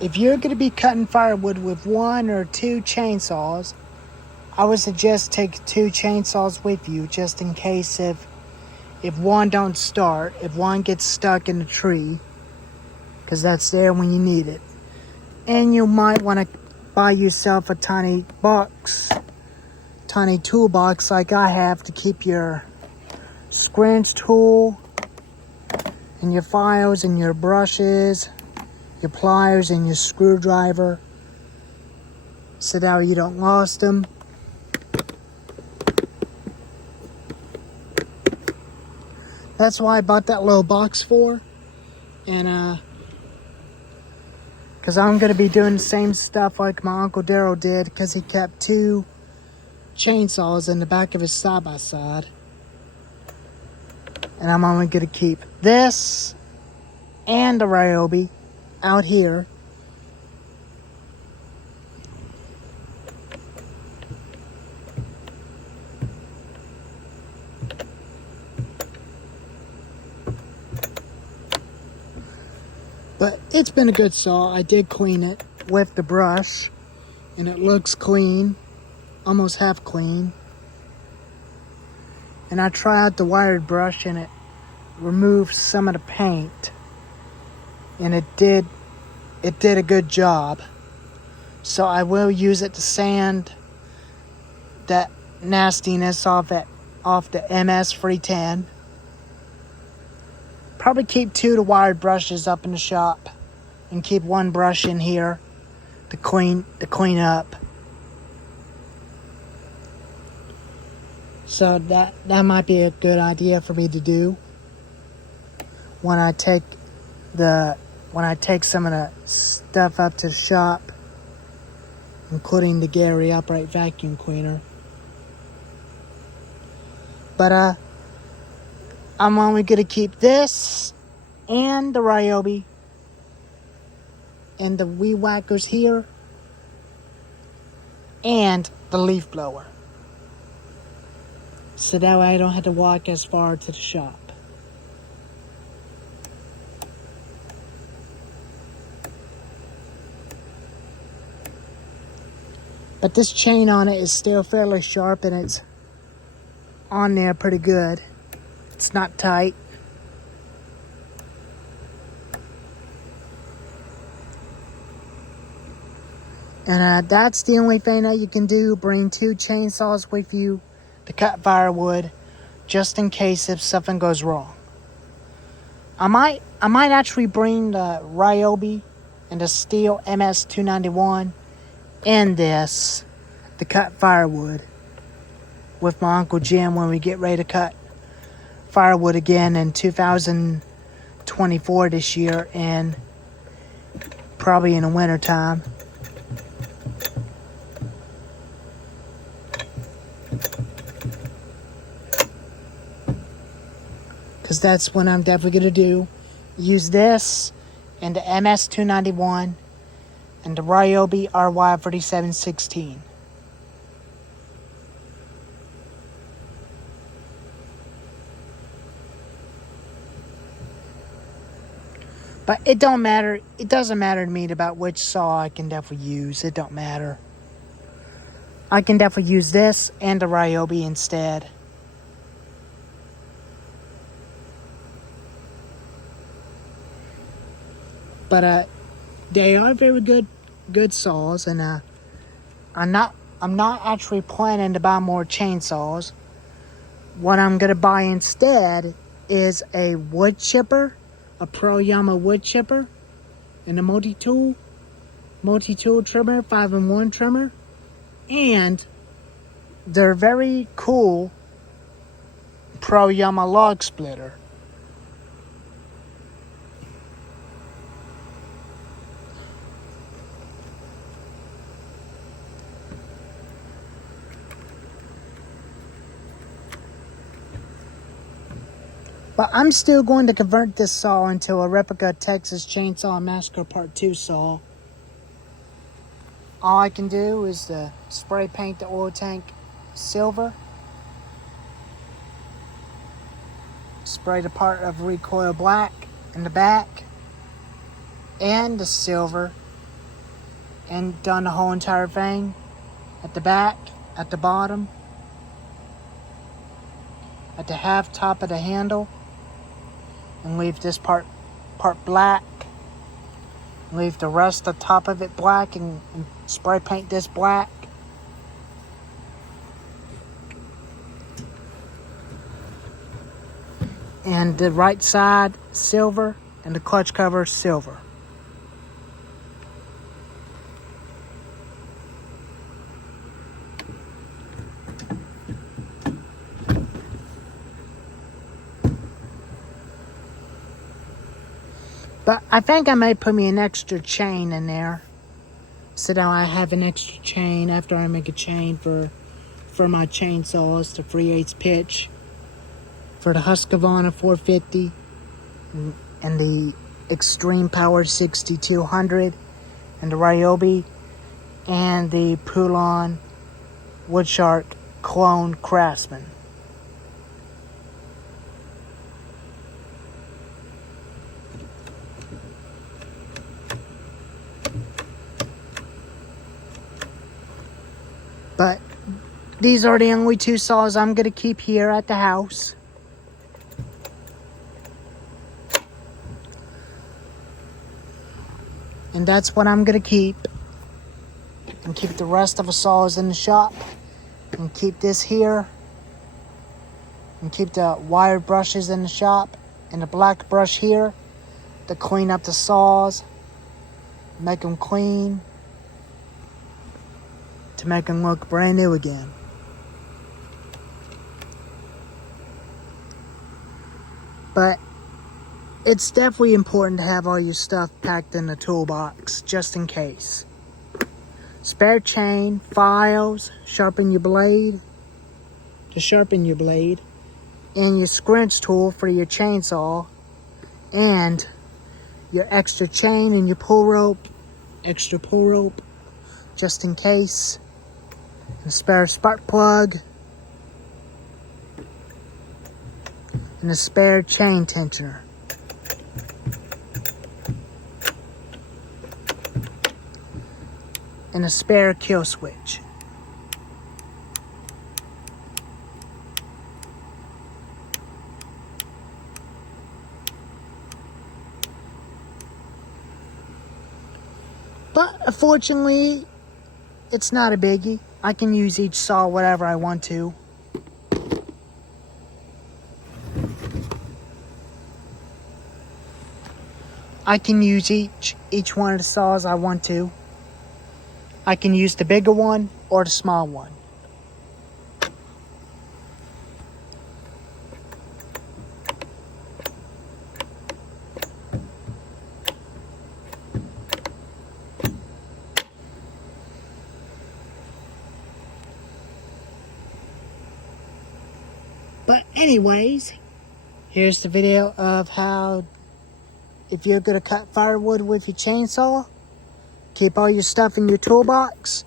if you're going to be cutting firewood with 1 or 2 chainsaws, I would suggest take 2 chainsaws with you just in case if one don't start, if one gets stuck in the tree, because that's there when you need it. And you might want to buy yourself a tiny toolbox like I have to keep your scrunch tool and your files and your brushes, your pliers and your screwdriver, so that you don't lost them. That's why I bought that little box for. And because I'm going to be doing the same stuff like my Uncle Daryl did, because he kept 2 chainsaws in the back of his side-by-side. And I'm only going to keep this and the Ryobi out here. But it's been a good saw. I did clean it with the brush, and it looks clean, almost half clean. And I tried the wired brush, and it removed some of the paint, and it did a good job. So I will use it to sand that nastiness off the MS 310. Probably keep 2 of the wired brushes up in the shop, and keep 1 brush in here to clean up. So that might be a good idea for me to do when I take some of the stuff up to the shop, including the Gary upright vacuum cleaner. But I'm only going to keep this and the Ryobi and the weed whackers here and the leaf blower, so that way I don't have to walk as far to the shop. But this chain on it is still fairly sharp, and it's on there pretty good. It's not tight. And that's the only thing that you can do. Bring 2 chainsaws with you to cut firewood, just in case if something goes wrong. I might actually bring the Ryobi and the Steel MS-291 and this to cut firewood with my Uncle Jim when we get ready to cut firewood again in 2024 this year, and probably in the winter time. Because that's what I'm definitely going to do. Use this and the MS-291 and the Ryobi RY3716. But it don't matter. It doesn't matter to me about which saw I can definitely use. It don't matter. I can definitely use this and the Ryobi instead. But they are very good saws, and I'm not actually planning to buy more chainsaws. What I'm gonna buy instead is a wood chipper, a Pro Yama wood chipper, and a multi-tool trimmer, 5-in-1 trimmer, and they're very cool Pro Yama log splitter. But I'm still going to convert this saw into a replica Texas Chainsaw Massacre Part 2 saw. All I can do is to spray paint the oil tank silver. Spray the part of recoil black in the back. And the silver and done the whole entire thing. At the back, at the bottom, at the half top of the handle, and leave this part black. Leave the rest of the top of it black and spray paint this black. And the right side silver and the clutch cover silver. But I think I may put me an extra chain in there. So now I have an extra chain after I make a chain for my chainsaws, the 3/8 pitch, for the Husqvarna 450 and the Extreme Power 6200 and the Ryobi and the Poulan Woodshark Clone Craftsman. But these are the only two saws I'm going to keep here at the house. And that's what I'm going to keep. And keep the rest of the saws in the shop. And keep this here. And keep the wire brushes in the shop. And the black brush here to clean up the saws. Make them clean. To make them look brand new again. But it's definitely important to have all your stuff packed in the toolbox, just in case. Spare chain, files, to sharpen your blade, and your scrunch tool for your chainsaw, and your extra chain and your extra pull rope, just in case. A spare spark plug, and a spare chain tensioner. And a spare kill switch. But unfortunately, it's not a biggie. I can use each saw whatever I want to. I can use each one of the saws I want to. I can use the bigger one or the small one. But anyways, here's the video of how, if you're going to cut firewood with your chainsaw, keep all your stuff in your toolbox.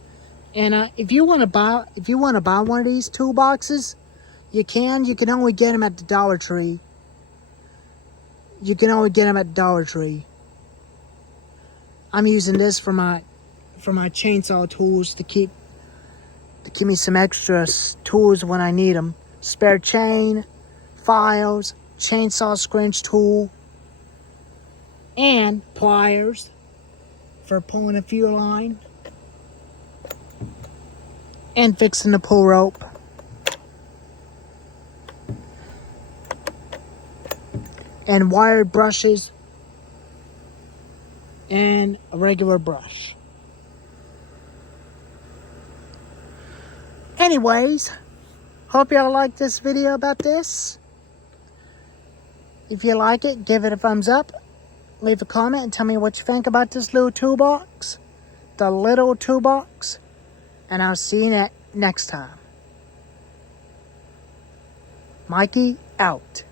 And if you want to buy one of these toolboxes, you can. You can only get them at the Dollar Tree. I'm using this for my chainsaw tools to keep me some extra tools when I need them. Spare chain, files, chainsaw scrunch tool, and pliers for pulling a fuel line and fixing the pull rope. And wired brushes and a regular brush. Anyways, hope y'all like this video about this. If you like it, give it a thumbs up. Leave a comment and tell me what you think about this little toolbox. The little toolbox. And I'll see you next time. Mikey out.